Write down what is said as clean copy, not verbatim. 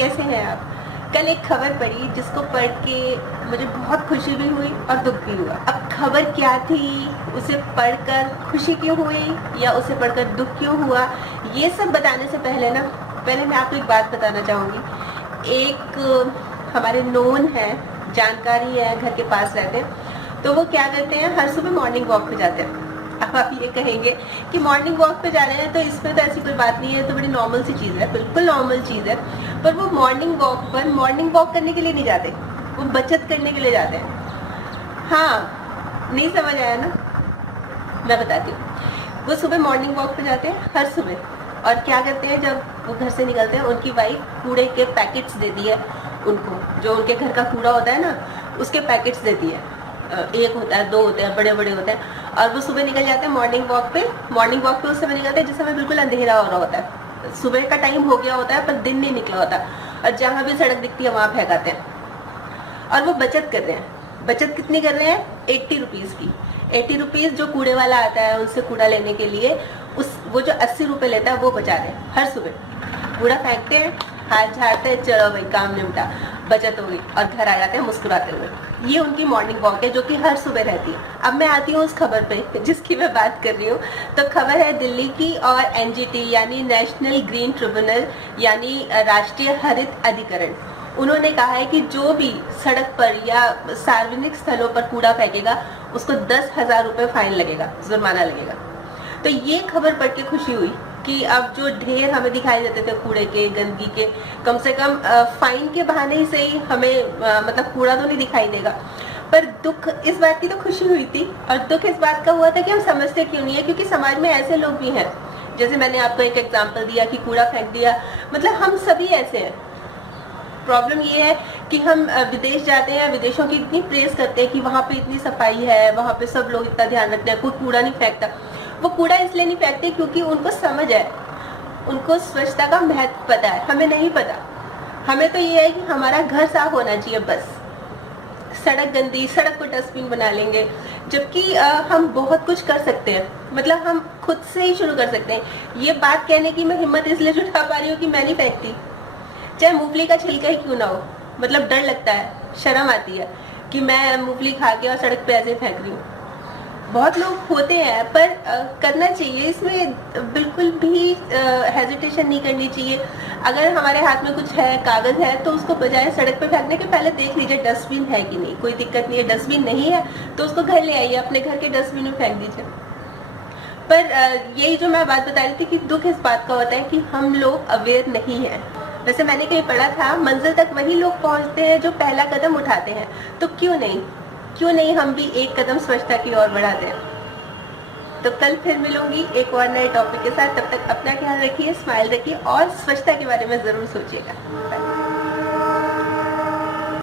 कैसे हैं आप? कल एक खबर पढ़ी जिसको पढ़ के मुझे बहुत खुशी भी हुई और दुख भी हुआ। अब खबर क्या थी, उसे पढ़कर खुशी क्यों हुई या उसे पढ़कर दुख क्यों हुआ, ये सब बताने से पहले मैं आपको एक बात बताना चाहूँगी। एक हमारे नोन है, जानकारी है, घर के पास रहते हैं, तो वो क्या करते हैं, हर सुबह मॉर्निंग वॉक पे जाते हैं। अब आप ये कहेंगे कि मॉर्निंग वॉक पे जा रहे हैं तो इसमें तो ऐसी कोई बात नहीं है, तो बड़ी नॉर्मल सी चीज़ है। बिल्कुल नॉर्मल चीज़ है, पर वो मॉर्निंग वॉक करने के लिए नहीं जाते, वो बचत करने के लिए जाते हैं। हाँ, नहीं समझ आया ना? मैं बताती हूँ। वो सुबह मॉर्निंग वॉक पे जाते हैं हर सुबह, और क्या करते हैं, जब वो घर से निकलते हैं उनकी वाइफ कूड़े के पैकेट्स देती है उनको, जो उनके घर का कूड़ा होता है ना, उसके पैकेट्स देती है। एक होता है, दो होते हैं, बड़े बड़े होते हैं, और वो सुबह निकल जाते हैं मॉर्निंग वॉक पे उस समय निकलते हैं जिस समय बिल्कुल अंधेरा हो रहा होता है, सुबह का टाइम हो गया होता है पर दिन नहीं निकला होता, और जहाँ भी सड़क दिखती है वहाँ फेंकाते हैं। और वो बचत कर रहे हैं। बचत कितनी कर रहे हैं? 80 रुपीज़ की। 80 रुपीज़ जो कूड़े वाला आता है उनसे कूड़ा लेने के लिए, वो जो 80 रुपये लेता है वो बचा रहे हैं। हर सुबह कूड़ा फेंकते हैं, हाथ झाड़ते हैं, चलो भाई काम निपटा, बचत हो गई, और घर आ जाते हैं मुस्कुराते हुए। ये उनकी मॉर्निंग वॉक है जो कि हर सुबह रहती है। अब मैं आती हूँ उस खबर पे जिसकी मैं बात कर रही हूँ। तो खबर है दिल्ली की, और एनजीटी यानी नेशनल ग्रीन ट्रिब्यूनल यानी राष्ट्रीय हरित अधिकरण, उन्होंने कहा है कि जो भी सड़क पर या सार्वजनिक स्थलों पर कूड़ा फेंकेगा उसको 10,000 रुपये फाइन लगेगा, जुर्माना लगेगा। तो ये खबर पढ़ के खुशी हुई कि अब जो ढेर हमें दिखाई देते थे कूड़े के, गंदगी के, कम से कम फाइन के बहाने से ही हमें मतलब कूड़ा तो नहीं दिखाई देगा। पर दुख इस बात की तो खुशी हुई थी, और दुख इस बात का हुआ था कि हम समझते क्यों नहीं है, क्योंकि समाज में ऐसे लोग भी हैं। जैसे मैंने आपको एक एग्जाम्पल दिया कि कूड़ा फेंक दिया, मतलब हम सभी ऐसे हैं। प्रॉब्लम ये है कि हम विदेश जाते हैं, विदेशों की इतनी प्रेस करते हैं कि वहाँ पे इतनी सफाई है, वहाँ पे सब लोग इतना ध्यान रखते हैं, कोई कूड़ा नहीं फेंकता। वो कूड़ा इसलिए नहीं फेंकते क्योंकि उनको समझ है, उनको स्वच्छता का महत्व पता है, हमें नहीं पता। हमें तो ये है कि हमारा घर साफ होना चाहिए बस। सड़क गंदी, सड़क को डस्टबिन बना लेंगे, जबकि हम बहुत कुछ कर सकते हैं। मतलब हम खुद से ही शुरू कर सकते हैं। ये बात कहने की मैं हिम्मत इसलिए जुटा पा रही हूँ कि मैं नहीं फेंकती, चाहे मूंगफली का छिलका ही क्यों ना हो। मतलब डर लगता है, शर्म आती है कि मैं मूंगफली खा के और सड़क पे ऐसे फेंक रही हूँ। बहुत लोग होते हैं, पर करना चाहिए, इसमें बिल्कुल भी हेजिटेशन नहीं करनी चाहिए। अगर हमारे हाथ में कुछ है, कागज है, तो उसको बजाय सड़क पे फेंकने के पहले देख लीजिए डस्टबिन है कि नहीं। कोई दिक्कत नहीं है, डस्टबिन नहीं है तो उसको घर ले आइए, अपने घर के डस्टबिन में फेंक दीजिए। पर यही जो मैं बात बता रही थी कि दुख इस बात का होता है कि हम लोग अवेयर नहीं है। वैसे मैंने कहीं पढ़ा था, मंजिल तक वही लोग पहुंचते हैं जो पहला कदम उठाते हैं। तो क्यों नहीं हम भी एक कदम स्वच्छता की ओर बढ़ाते हैं। तो कल फिर मिलूंगी एक और नए टॉपिक के साथ। तब तक अपना ख्याल रखिए, स्माइल रखिए, और स्वच्छता के बारे में जरूर सोचिएगा। बाय।